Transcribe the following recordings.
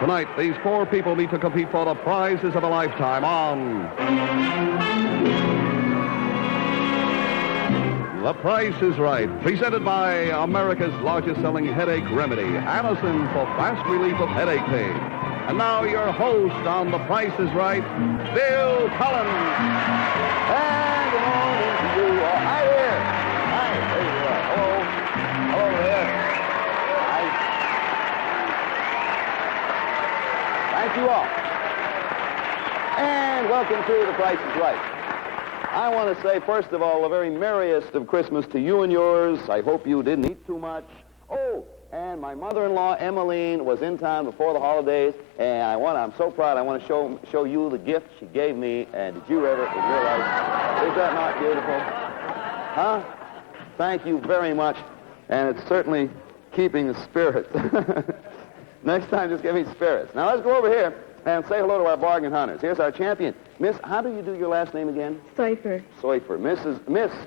Tonight, these four people meet to compete for the prizes of a lifetime on The Price is Right, presented by America's largest selling headache remedy, Anacin, for fast relief of headache pain. And now your host on The Price is Right, Bill Collins. And good morning to you. Hi there. Hi. There you are. Hello. Hello there. Hi. Thank you all. And welcome to The Price is Right. I want to say, first of all, the very merriest of Christmas to you and yours. I hope you didn't eat too much. Oh, and my mother-in-law, Emmeline, was in town before the holidays, and I'm so proud. I want to show you the gift she gave me, and did you ever realize? Is that not beautiful? Huh? Thank you very much, and it's certainly keeping the spirits. Next time, just give me spirits. Now, let's go over here and say hello to our bargain hunters. Here's our champion. Miss, how do you do your last name again? Seufer. Seufer. Miss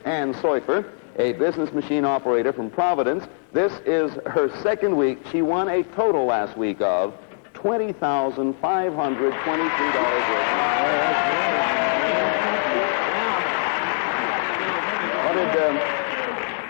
Ann Seufer, a business machine operator from Providence. This is her second week. She won a total last week of $20,523.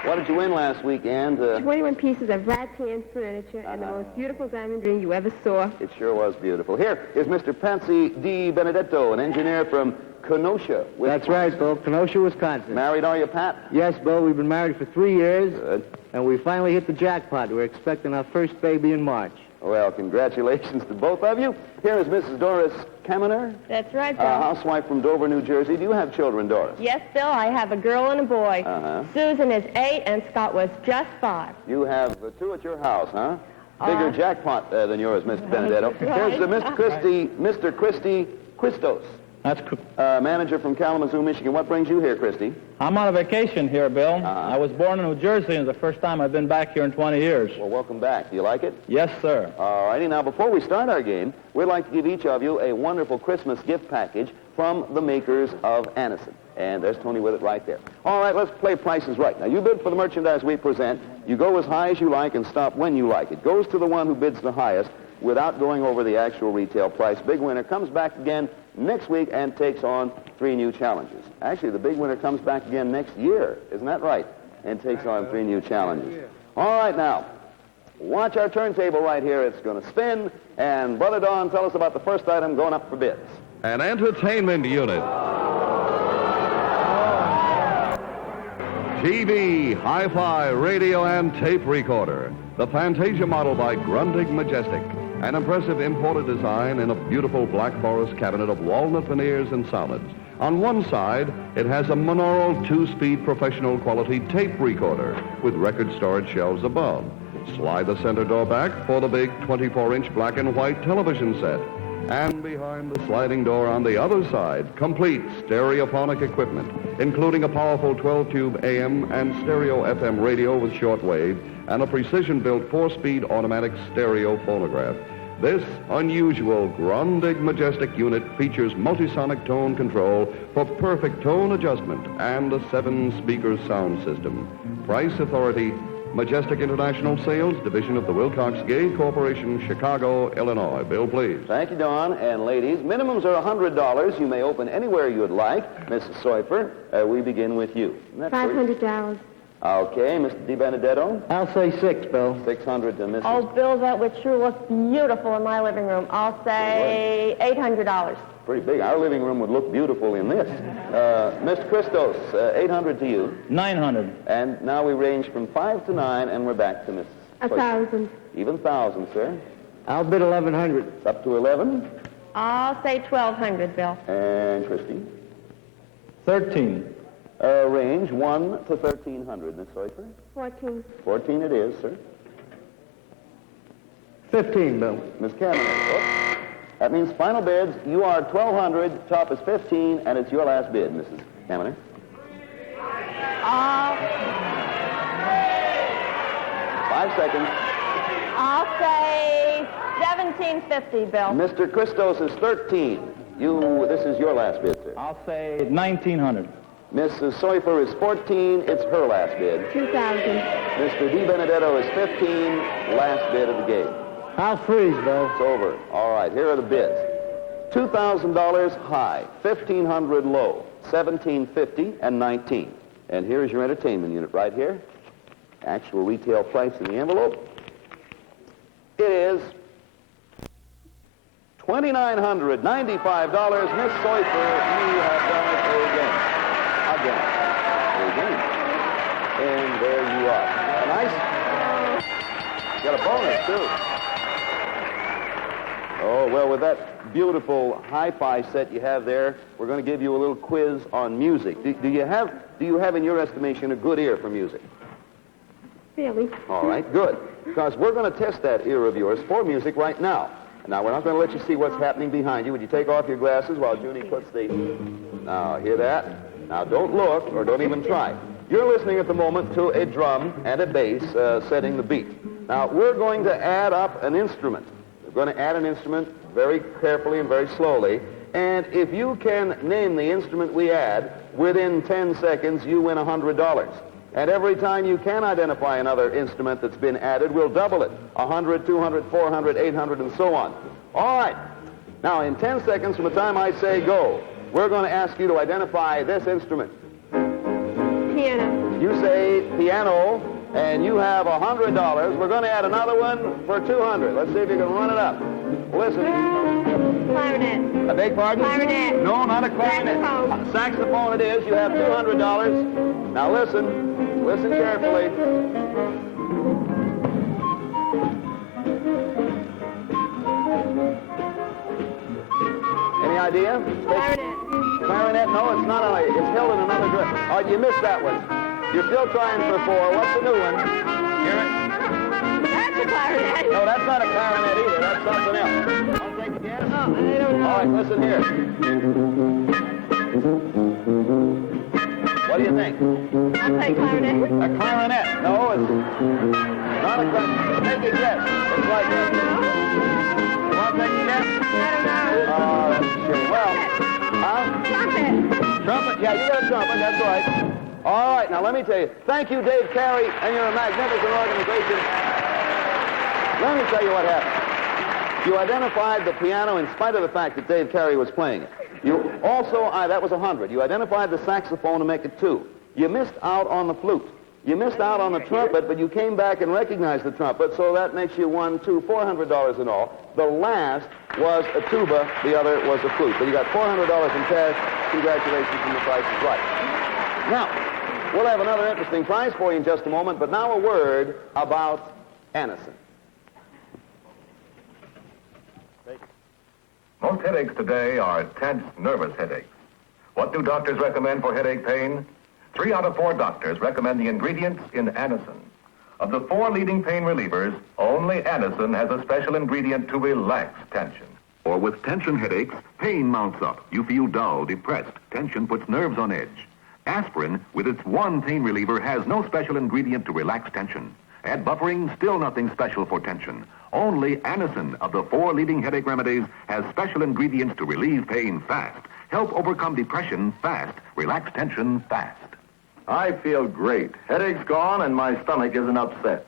What did you win last week, Ann? 21 pieces of rattan furniture and the most beautiful diamond ring you ever saw. It sure was beautiful. Here is Mr. Patsy D. Benedetto, an engineer from Kenosha, Wisconsin. That's right, Bill. Kenosha, Wisconsin. Married, are you, Pat? Yes, Bill. We've been married for 3 years. Good. And we finally hit the jackpot. We're expecting our first baby in March. Well, congratulations to both of you. Here is Mrs. Doris Kaminer, That's right, Bill. a housewife from Dover, New Jersey. Do you have children, Doris? Yes, Bill, I have a girl and a boy. Uh-huh. Susan is 8 and Scott was just 5. You have two at your house, huh? Bigger jackpot than yours, Mr. Benedetto. Right. Here's Mr. Christy Christos, That's manager from Kalamazoo, Michigan. What brings you here, Christy? I'm on a vacation here, Bill. I was born in New Jersey, and it's the first time I've been back here in 20 years. Well, welcome back. Do you like it? Yes, sir. All righty. Now, before we start our game, we'd like to give each of you a wonderful Christmas gift package from the makers of Anacin. And there's Tony with it right there. All right, let's play Price is Right. Now, you bid for the merchandise we present. You go as high as you like and stop when you like. It goes to the one who bids the highest without going over the actual retail price. Big winner comes back again next week and takes on 3 new challenges. Actually, the big winner comes back again next year. Isn't that right? And takes on 3 new challenges. All right, now, watch our turntable right here. It's going to spin. And Brother Don, tell us about the first item going up for bids. An entertainment unit. TV, hi-fi, radio, and tape recorder. The Fantasia model by Grundig Majestic. An impressive imported design in a beautiful black forest cabinet of walnut veneers and solids. On one side, it has a monaural 2-speed professional quality tape recorder with record storage shelves above. Slide the center door back for the big 24-inch black and white television set. And behind the sliding door on the other side, complete stereophonic equipment, including a powerful 12-tube AM and stereo FM radio with shortwave and a precision-built 4-speed automatic stereo phonograph. This unusual Grundig Majestic unit features multisonic tone control for perfect tone adjustment and a 7-speaker sound system. Price authority, Majestic International Sales, Division of the Wilcox Gay Corporation, Chicago, Illinois. Bill, please. Thank you, Don. And ladies, minimums are $100. You may open anywhere you'd like. Mrs. Seufer, we begin with you. $500. Okay, Mr. Di Benedetto. I'll say 6, Bill. 600 to Mrs. Oh, Bill, that would sure look beautiful in my living room. I'll say $800. Pretty big. Our living room would look beautiful in this. Mr. Christos, 800 to you. 900. And now we range from 5 to 9, and we're back to Mrs. Seufer. 1,000. Even 1,000, sir. I'll bid 1,100. It's up to 11. I'll say 1,200, Bill. And Christy. 13. Range 1 to 1,300, Miss Seufer. 14. 14 it is, sir. 15, Bill. Miss Kaminer. That means final bids. You are 1,200, top is 15, and it's your last bid, Mrs. Kaminer. 5 seconds. I'll say $1,750, Bill. Mr. Christos is 13. This is your last bid, sir. I'll say 1,900. Mrs. Seufer is 14. It's her last bid. 2,000. Mr. Di Benedetto is 15. Last bid of the game. I'll freeze, though. It's over. All right, here are the bids. $2,000 high, $1,500 low, $1,750 and $19. And here's your entertainment unit right here. Actual retail price in the envelope. It is $2,995. Miss Soifer, you have done it again. And there you are. Nice. Got a bonus, too. Oh, well, with that beautiful hi-fi set you have there, we're going to give you a little quiz on music. Do you have, in your estimation, a good ear for music? Really? All right, good. Because we're going to test that ear of yours for music right now. Now, we're not going to let you see what's happening behind you. Would you take off your glasses while Junie puts the... Now, hear that? Now, don't look or don't even try. You're listening at the moment to a drum and a bass setting the beat. Now, we're going to add up an instrument. We're going to add an instrument very carefully and very slowly. And if you can name the instrument we add within 10 seconds, you win $100. And every time you can identify another instrument that's been added, we'll double it. 100, 200, 400, 800, and so on. All right. Now, in 10 seconds from the time I say go, we're going to ask you to identify this instrument. Piano. You say piano, and you have $100. We're going to add another one for $200. Let's see if you can run it up. Listen. Clarinet. I beg pardon? Clarinet. No, not a clarinet. Saxophone. Saxophone it is. You have $200. Now listen. Listen carefully. Any idea? Clarinet. Clarinet? No, it's not. It's held in another direction. All right, you missed that one. You're still trying for 4. What's the new one? Hear it? That's a clarinet. No, that's not a clarinet either. That's something else. Want to take a guess? Oh, I don't know. All right, listen here. What do you think? I'll say clarinet. A clarinet. No, it's not a clarinet. Take a guess. It's like this. You want to take a guess? I don't know. Sure. Well, Trumpet. trumpet. Yeah, you got a trumpet. That's right. All right, now let me tell you. Thank you, Dave Carey, and your magnificent organization. Let me tell you what happened. You identified the piano in spite of the fact that Dave Carey was playing it. You also, that was 100. You identified the saxophone to make it 2. You missed out on the flute. You missed out on the trumpet, but you came back and recognized the trumpet, so that makes you $400 in all. The last was a tuba, the other was a flute. But you got $400 in cash. Congratulations, and the price is right. Now, we'll have another interesting prize for you in just a moment, but now a word about Anacin. Most headaches today are tense, nervous headaches. What do doctors recommend for headache pain? 3 out of 4 doctors recommend the ingredients in Anacin. Of the 4 leading pain relievers, only Anacin has a special ingredient to relax tension. Or with tension headaches, pain mounts up. You feel dull, depressed. Tension puts nerves on edge. Aspirin, with its one pain reliever, has no special ingredient to relax tension. Add buffering, still nothing special for tension. Only Anacin of the 4 leading headache remedies has special ingredients to relieve pain fast, help overcome depression fast, relax tension fast. I feel great. Headache's gone and my stomach isn't upset.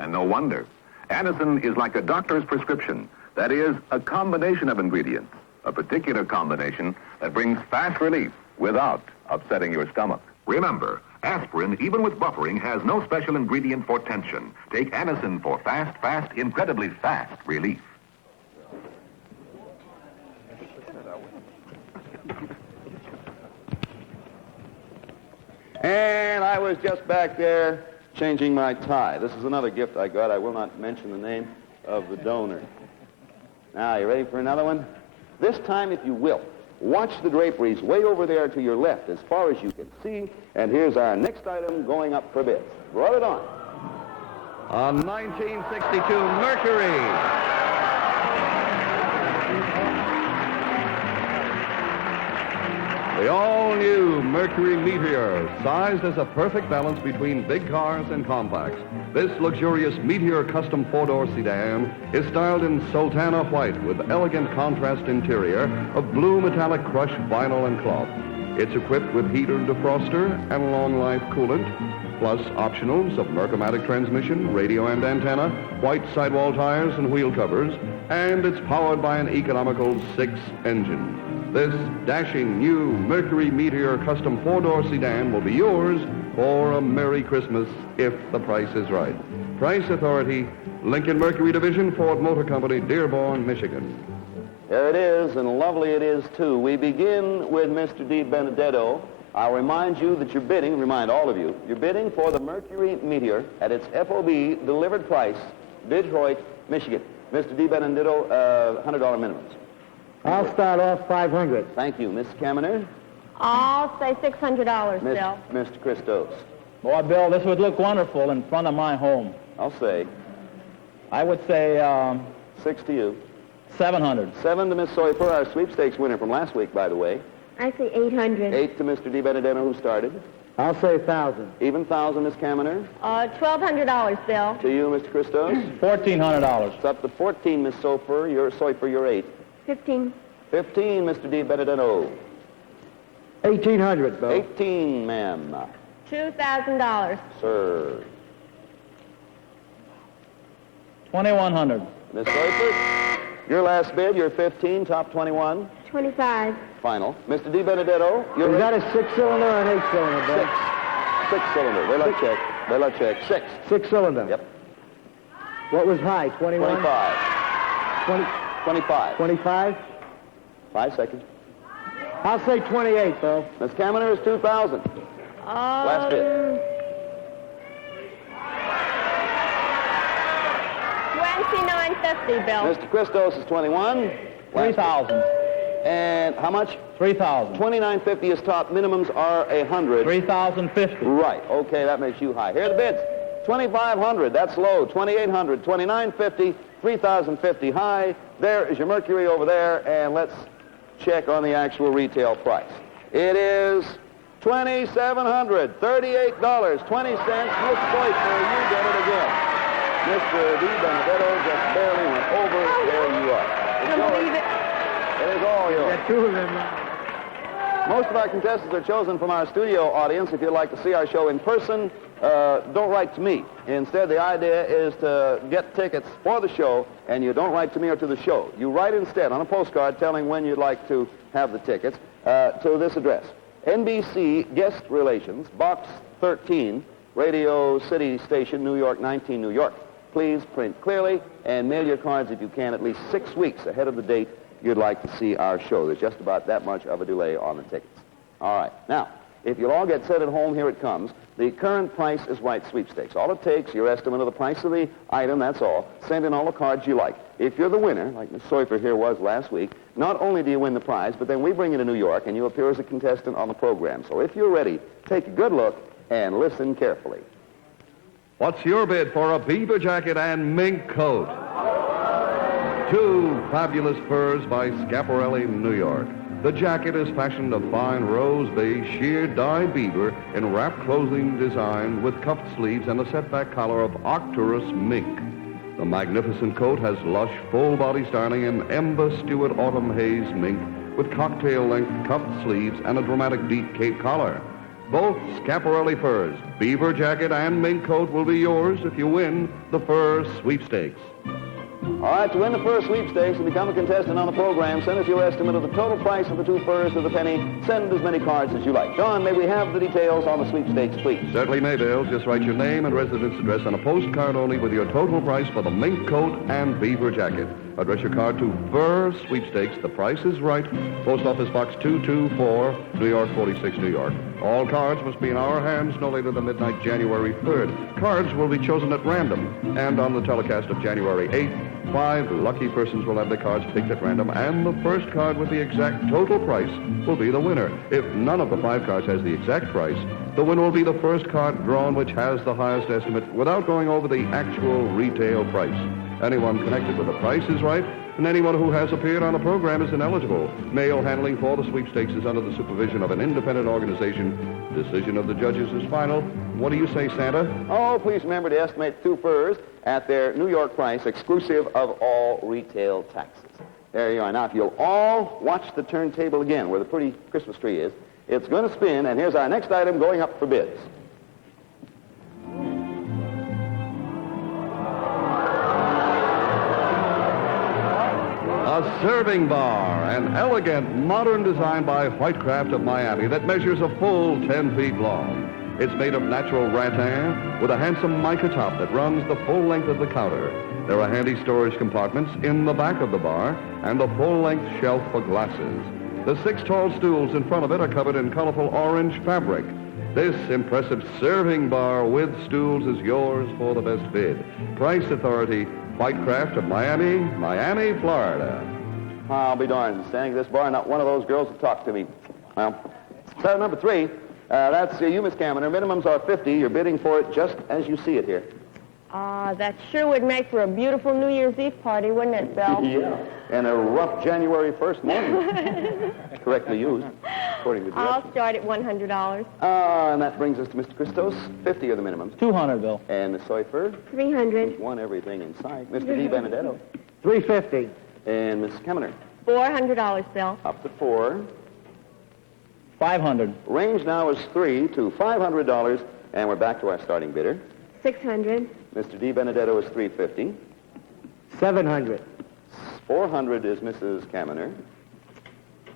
And no wonder. Anacin is like a doctor's prescription. That is, a combination of ingredients, a particular combination that brings fast relief without upsetting your stomach. Remember, aspirin, even with buffering, has no special ingredient for tension. Take Anacin for fast, incredibly fast relief. And I was just back there changing my tie. This is another gift I got. I will not mention the name of the donor. Now, you ready for another one? This time, if you will, watch the draperies way over there to your left as far as you can see. And here's our next item going up for bids. Run it on. A 1962 Mercury. The all-new Mercury Meteor, sized as a perfect balance between big cars and compacts. This luxurious Meteor custom 4-door sedan is styled in Sultana white with elegant contrast interior of blue metallic crushed vinyl and cloth. It's equipped with heater defroster and long-life coolant, plus optionals of Mercomatic transmission, radio and antenna, white sidewall tires and wheel covers, and it's powered by an economical 6 engine. This dashing new Mercury Meteor custom 4-door sedan will be yours for a Merry Christmas if the price is right. Price Authority, Lincoln Mercury Division, Ford Motor Company, Dearborn, Michigan. There it is, and lovely it is, too. We begin with Mr. Di Benedetto. I'll remind you that remind all of you, you're bidding for the Mercury Meteor at its FOB delivered price, Detroit, Michigan. Mr. Di Benedetto, $100 minimums. I'll start off 500. Thank you. Miss Kaminer? I'll say $600, Bill. Mr. Christos? Boy, Bill, this would look wonderful in front of my home. I'll say I would say 6 to you. 700. 7 to Miss Soifer, our sweepstakes winner from last week, by the way. I say 800. 8 to Mr. Di Benedetto, who started. I'll say 1,000. Even 1,000, Miss Kaminer. $1,200, Bill. To you, Mr. Christos. $1,400. It's up to 14, Miss Soifer. You're 8. 15. 15, Mr. Di Benedetto. 1,800, Bill. 18, ma'am. $2,000. Sir. 2,100. Miss Soifer, your last bid, you're 15, top 21. 25. Final. Mr. Di Benedetto, Is you're that a 6-cylinder or an 8-cylinder, Bill? 6-cylinder. They let check. 6. 6-cylinder. Yep. What was high, 21? 25. 20, 25. 25? 5 seconds. I'll say 28, Bill. Miss Kaminer is 2,000. Last bid. 29.50, Bill. Mr. Christos is 21. 3,000. And how much? 3,000. 29.50 is top. Minimums are 100. 3,050. Right. Okay, that makes you high. Here are the bids. 2,500. That's low. 2,800. 2,950. 3,050 high. There is your Mercury over there, and let's check on the actual retail price. It is $2,738.20. Miss Soifer, you get it again. Mr. Di Benedetto just barely went over. There you are. I don't believe it. It is all yours. Got 2 of them now. Most of our contestants are chosen from our studio audience. If you'd like to see our show in person, don't write to me. Instead, the idea is to get tickets for the show, and you don't write to me or to the show. You write instead on a postcard telling when you'd like to have the tickets to this address. NBC Guest Relations, Box 13, Radio City Station, New York, 19, New York. Please print clearly and mail your cards if you can at least 6 weeks ahead of the date you'd like to see our show. There's just about that much of a delay on the tickets. All right. Now, if you'll all get set at home, here it comes. The current Price is Right sweepstakes. All it takes, your estimate of the price of the item, that's all. Send in all the cards you like. If you're the winner, like Miss Soifer here was last week, not only do you win the prize, but then we bring you to New York and you appear as a contestant on the program. So if you're ready, take a good look and listen carefully. What's your bid for a beaver jacket and mink coat? 2 fabulous furs by Schiaparelli, New York. The jacket is fashioned of fine rose beige sheer dye beaver in wrap clothing design with cuffed sleeves and a setback collar of Arcturus mink. The magnificent coat has lush, full body styling in Ember Stewart Autumn Haze mink with cocktail-length cuffed sleeves and a dramatic deep cape collar. Both Schiaparelli furs, beaver jacket and mink coat will be yours if you win the fur sweepstakes. All right, to win the fur sweepstakes and become a contestant on the program, send us your estimate of the total price of the 2 furs to the penny. Send as many cards as you like. John, may we have the details on the sweepstakes, please? Certainly may, Bill. Just write your name and residence address on a postcard only with your total price for the mink coat and beaver jacket. Address your card to Fur Sweepstakes. The Price is Right. Post Office Box 224, New York 46, New York. All cards must be in our hands no later than midnight, January 3rd. Cards will be chosen at random. And on the telecast of January 8th, 5 lucky persons will have their cards picked at random, and the first card with the exact total price will be the winner. If none of the 5 cards has the exact price, the winner will be the first card drawn which has the highest estimate without going over the actual retail price. Anyone connected with The Price is Right, and anyone who has appeared on the program is ineligible. Mail handling for the sweepstakes is under the supervision of an independent organization. Decision of the judges is final. What do you say, Santa? Oh, please remember to estimate 2 furs at their New York price, exclusive of all retail taxes. There you are. Now, if you'll all watch the turntable again, where the pretty Christmas tree is, it's going to spin, and here's our next item going up for bids. A serving bar, an elegant, modern design by Whitecraft of Miami that measures a full 10 feet long. It's made of natural rattan with a handsome mica top that runs the full length of the counter. There are handy storage compartments in the back of the bar and a full-length shelf for glasses. The 6 tall stools in front of it are covered in colorful orange fabric. This impressive serving bar with stools is yours for the best bid. Price authority, Whitecraft of Miami, Miami, Florida. I'll be darned. Standing at this bar, not one of those girls will talk to me. Well, so number 3, that's you, Miss Kaminer. Minimums are $50. You're bidding for it just as you see it here. That sure would make for a beautiful New Year's Eve party, wouldn't it, Bill? Yeah. And a rough January 1st morning. Correctly used, according to the I'll directions. start at $100. And that brings us to Mr. Christos. 50 are the minimums. 200, Bill. And Miss Seufer, $300. won everything in sight. Mr. D. Benedetto. $350. And Miss Kaminer. $400, Bill. Up to 4. 500. Range now is $300 to $500. And we're back to our starting bidder. $600. Mr. D. Benedetto is $350. $700. $400 is Mrs. Kaminer.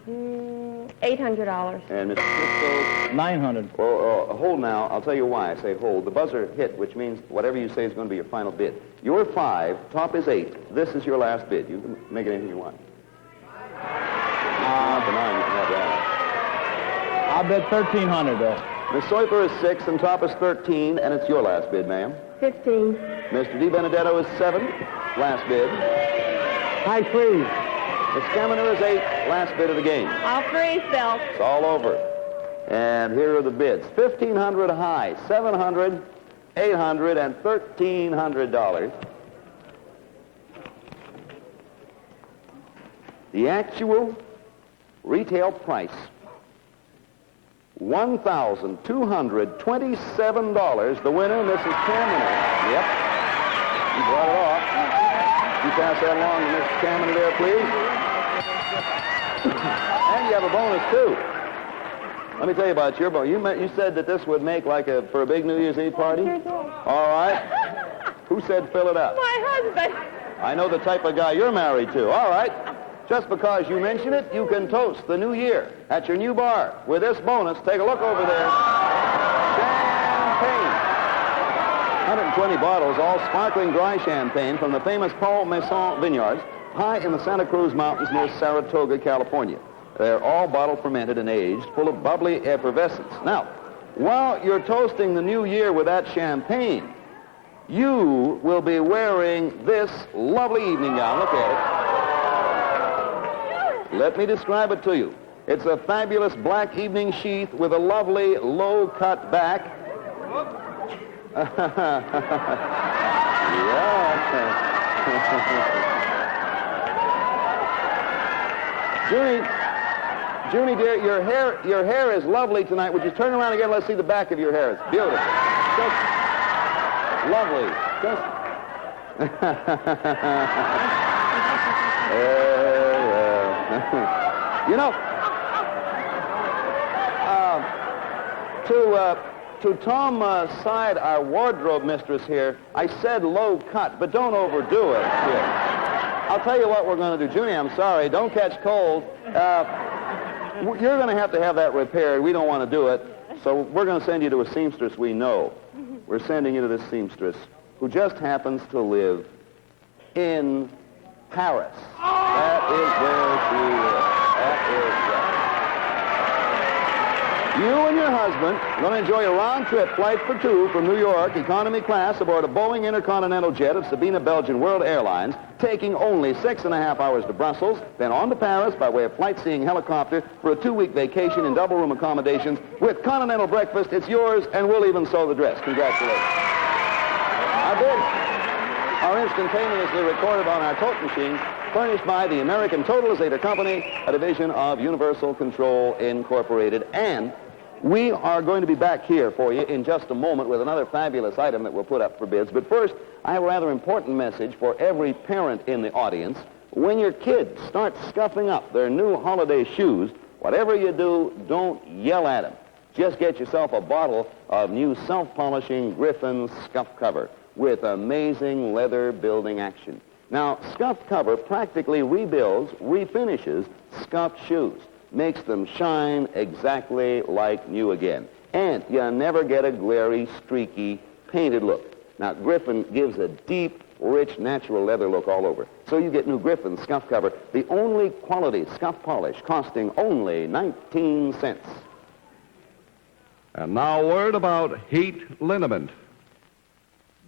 $800. And Mr. Christos. 900. Well, hold now. I'll tell you why I say hold. The buzzer hit, which means whatever you say is going to be your final bid. Your 5, top is 8. This is your last bid. You can make it anything you want. Not the 9, you can have that. I'll bet 1,300, Bill. Miss Seufer is 6, and top is 13, and it's your last bid, ma'am. 15. Mr. D. Benedetto is 7, last bid. I freeze. Miss Kaminer is 8, last bid of the game. I'll freeze, Bill. It's all over. And here are the bids. $1,500 high, $700, $800, and $1,300. The actual retail price, $1,227. The winner, Mrs. Kaminer. Yep. You brought it off. You pass that along to Mrs. Kaminer there, please. And you have a bonus, too. Let me tell you about your bonus. You said that this would make for a big New Year's Eve party? All right. Who said fill it up? My husband. I know the type of guy you're married to. All right. Just because you mention it, you can toast the new year at your new bar with this bonus. Take a look over there. Champagne. 120 bottles, all sparkling dry champagne from the famous Paul Masson vineyards, high in the Santa Cruz Mountains near Saratoga, California. They're all bottle fermented and aged, full of bubbly effervescence. Now, while you're toasting the new year with that champagne, you will be wearing this lovely evening gown. Look at it. Let me describe it to you. It's a fabulous black evening sheath with a lovely low-cut back. Yeah. Junie, dear, your hair is lovely tonight. Would you turn around again? Let's see the back of your hair. It's beautiful. Just lovely. You know, to Tom Side, our wardrobe mistress here, I said low cut, but don't overdo it here. I'll tell you what we're going to do. Junie, I'm sorry. Don't catch cold. You're going to have that repaired. We don't want to do it. So we're going to send you to a seamstress we know. We're sending you to this seamstress who just happens to live in Paris. That is where she lives. That is right. You and your husband are going to enjoy a round-trip flight for 2 from New York, economy class, aboard a Boeing Intercontinental jet of Sabena Belgian World Airlines, taking only 6.5 hours to Brussels, then on to Paris by way of flight-seeing helicopter for a 2-week vacation in double-room accommodations with continental breakfast. It's yours, and we'll even sew the dress. Congratulations. Our bids are instantaneously recorded on our tote machine, furnished by the American Totalizator Company, a division of Universal Control Incorporated. And we are going to be back here for you in just a moment with another fabulous item that we'll put up for bids. But first, I have a rather important message for every parent in the audience. When your kids start scuffing up their new holiday shoes, whatever you do, don't yell at them. Just get yourself a bottle of new self-polishing Griffin scuff cover with amazing leather building action. Now, scuffed cover practically rebuilds, refinishes scuffed shoes, makes them shine exactly like new again. And you never get a glary, streaky, painted look. Now, Griffin gives a deep, rich, natural leather look all over. So you get new Griffin scuff cover, the only quality scuff polish, costing only 19 cents. And now a word about heat liniment.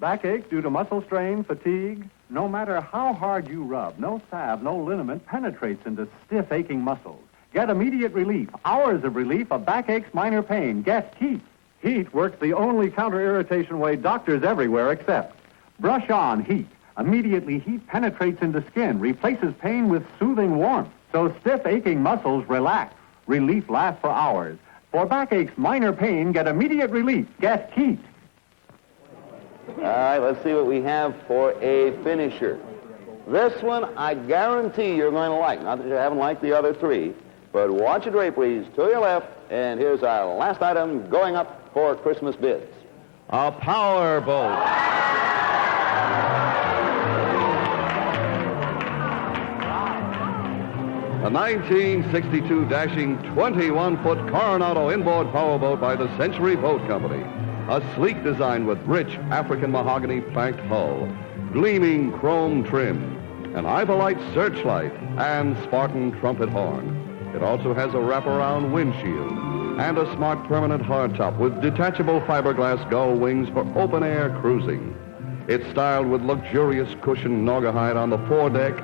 Backache due to muscle strain, fatigue. No matter how hard you rub, no salve, no liniment penetrates into stiff, aching muscles. Get immediate relief, hours of relief of backache's minor pain. Get Heat. Heat works the only counter-irritation way doctors everywhere accept. Brush on Heat. Immediately, heat penetrates into skin, replaces pain with soothing warmth. So stiff, aching muscles relax. Relief lasts for hours. For backache's minor pain, get immediate relief. Get Heat. All right, let's see what we have for a finisher. This one, I guarantee you're going to like. Not that you haven't liked the other three, but watch your draperies to your left, and here's our last item going up for Christmas bids. A power boat. A 1962 dashing 21-foot Coronado inboard powerboat by the Century Boat Company. A sleek design with rich African mahogany planked hull, gleaming chrome trim, an Ivolite searchlight, and Spartan trumpet horn. It also has a wraparound windshield and a smart permanent hardtop with detachable fiberglass gull wings for open-air cruising. It's styled with luxurious cushioned naugahyde on the foredeck,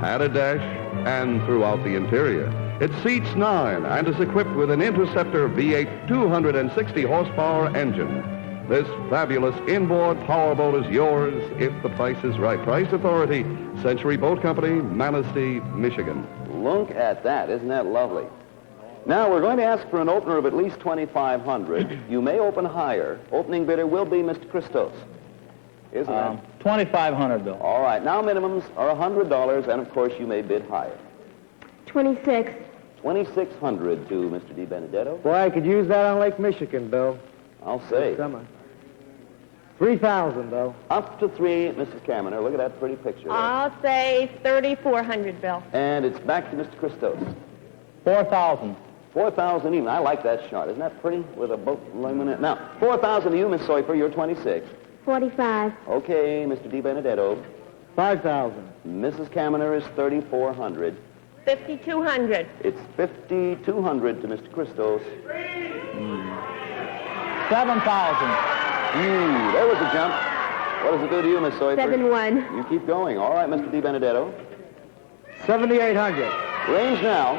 padded dash, and throughout the interior. It seats 9 and is equipped with an Interceptor V8 260-horsepower engine. This fabulous inboard powerboat is yours if the price is right. Price Authority, Century Boat Company, Manistee, Michigan. Look at that. Isn't that lovely? Now, we're going to ask for an opener of at least $2,500. You may open higher. Opening bidder will be Mr. Christos. Isn't that? $2,500, Bill. All right. Now, minimums are $100, and, of course, you may bid higher. 26. $2,600 to Mr. Di Benedetto. Boy, I could use that on Lake Michigan, Bill. I'll say. Summer. 3,000, Bill. Up to 3, Mrs. Kaminer. Look at that pretty picture there. I'll say 3,400, Bill. And it's back to Mr. Christos. 4,000. 4,000 even. I like that shot. Isn't that pretty with a boat lemon in it? Now, 4,000 to you, Miss Soifer. You're 26. 45. Okay, Mr. Di Benedetto. 5,000. Mrs. Kaminer is 3,400. 5,200. It's 5,200 to Mr. Christos. 7,000. There was a jump. What does it do to you, Miss Soifer? 7-1. You keep going. All right, Mr. Di Benedetto. 7,800. Range now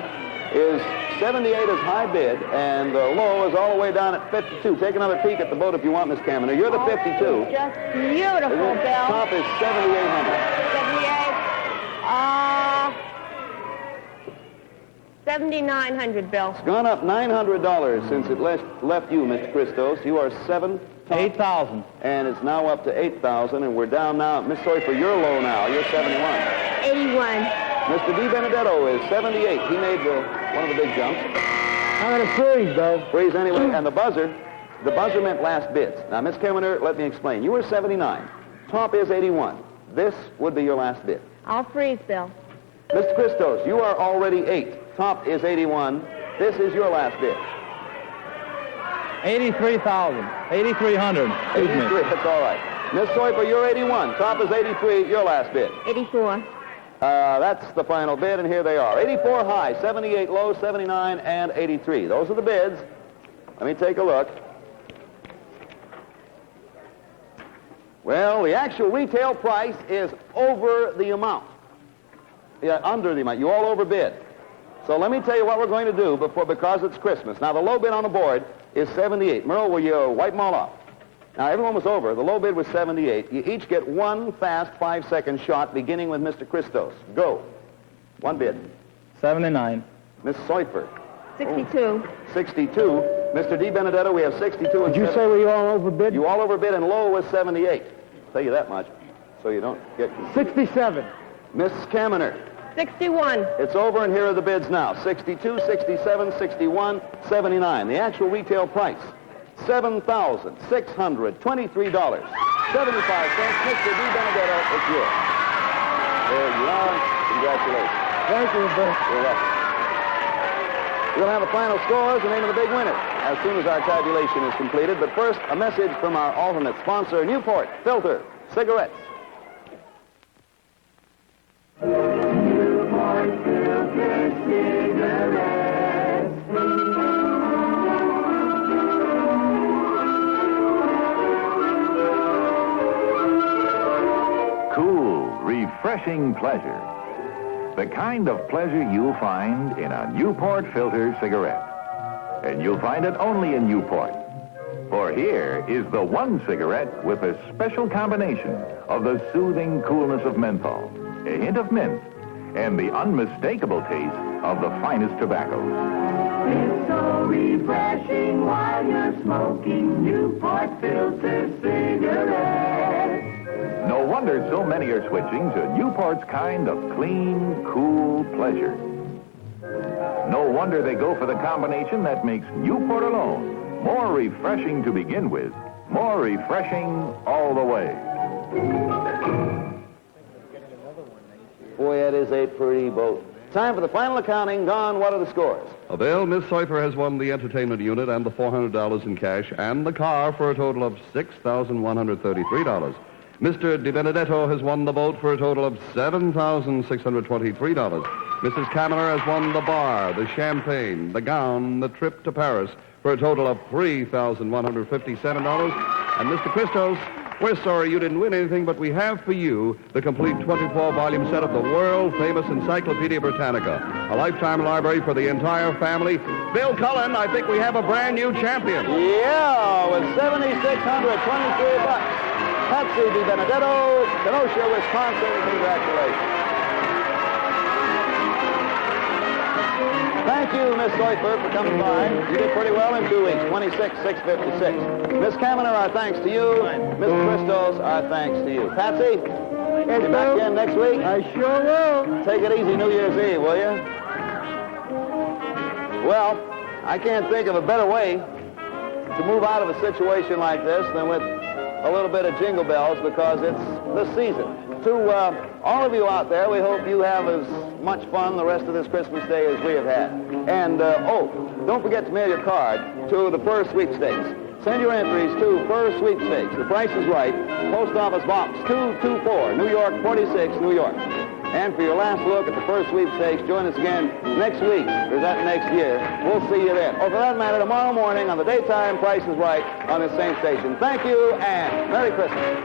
is 78 is high bid, and the low is all the way down at 52. Take another peek at the boat if you want, Miss Kaminer. You're the 52. Just beautiful, Bill. Top is 7,800. 78. 7,900, Bill. It's gone up $900 since it left you, Mr. Christos. You are 7. 8,000. And it's now up to 8,000, and we're down now. Miss Soifer, you're low now. You're 71. 81. Mr. Di Benedetto is 78. He made one of the big jumps. I'm going to freeze, though. Freeze anyway. And the buzzer meant last bids. Now, Miss Kaminer, let me explain. You were 79. Top is 81. This would be your last bid. I'll freeze, Bill. Mr. Christos, you are already 8. Top is 81. This is your last bid. 83,000. 8,300. Excuse 83, me. that's all right. Miss Soifer, you're 81. Top is 83. Your last bid. 84. That's the final bid, and here they are. 84 high, 78 low, 79, and 83. Those are the bids. Let me take a look. Well, the actual retail price is over the amount. Yeah, under the amount. You all overbid. So let me tell you what we're going to do because it's Christmas. Now, the low bid on the board is 78. Merle, will you wipe them all off? Now, everyone was over. The low bid was 78. You each get one fast 5-second shot, beginning with Mr. Christos. Go. One bid. 79. Miss Soifer. 62. 62. Mr. Di Benedetto, we have 62. Did you say we all overbid? You all overbid, and low was 78. I'll tell you that much, so you don't get... 67. Miss Kaminer. 61. It's over, and here are the bids now. 62, 67, 61, 79. The actual retail price, $7,623. 75 cents. Mr. Di Benedetto, it's yours. There you are. Congratulations. Thank you, Bert. You're welcome. We'll have the final scores, the name of the big winner, as soon as our tabulation is completed. But first, a message from our alternate sponsor, Newport Filter Cigarettes. Cool, refreshing pleasure. The kind of pleasure you'll find in a Newport Filter cigarette. And you'll find it only in Newport. For here is the one cigarette with a special combination of the soothing coolness of menthol, a hint of mint, and the unmistakable taste of the finest tobaccos. It's so refreshing while you're smoking Newport Filter cigarettes. No wonder so many are switching to Newport's kind of clean, cool pleasure. No wonder they go for the combination that makes Newport alone more refreshing to begin with, more refreshing all the way. Boy, that is a pretty boat. Time for the final accounting. Don, what are the scores? Bill, Miss Seufer has won the entertainment unit and the $400 in cash and the car for a total of $6,133. Mr. Di Benedetto has won the boat for a total of $7,623. Mrs. Kaminer has won the bar, the champagne, the gown, the trip to Paris for a total of $3,157. And Mr. Christos, we're sorry you didn't win anything, but we have for you the complete 24-volume set of the world-famous Encyclopedia Britannica, a lifetime library for the entire family. Bill Cullen, I think we have a brand new champion. Yeah, with $7,623. Patsy Di Benedetto, Kenosha, Wisconsin. Congratulations. Thank you, Miss Seufer, for coming by. You did pretty well in 2 weeks, 26,656. Miss Kaminer, our thanks to you. Miss Christos, our thanks to you. Patsy, be back again next week? I sure will. Take it easy New Year's Eve, will you? Well, I can't think of a better way to move out of a situation like this than with a little bit of Jingle Bells, because it's the season. To all of you out there, we hope you have as much fun the rest of this Christmas Day as we have had. And, don't forget to mail your card to the First Sweepstakes. Send your entries to First Sweepstakes. The Price is Right, Post Office Box 224, New York 46, New York. And for your last look at the First Sweepstakes, join us again next week, or that next year. We'll see you then. Or for that matter, tomorrow morning on the daytime Price is Right on this same station. Thank you, and Merry Christmas.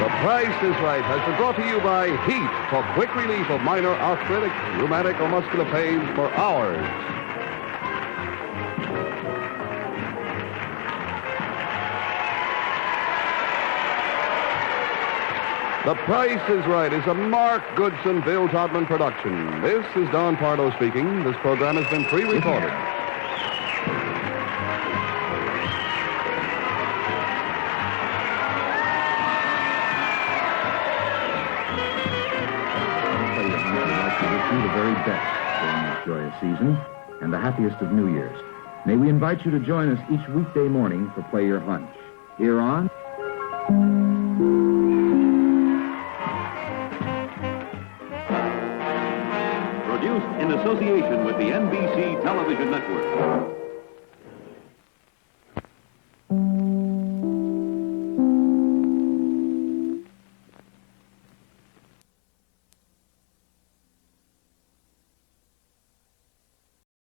The Price is Right has been brought to you by Heat for quick relief of minor arthritic, rheumatic, or muscular pains for hours. The Price is Right is a Mark Goodson, Bill Todman production. This is Don Pardo speaking. This program has been pre-recorded. The very best during this joyous season and the happiest of New Year's. May we invite you to join us each weekday morning for Play Your Hunch. Here on... Produced in association with the NBC Television Network.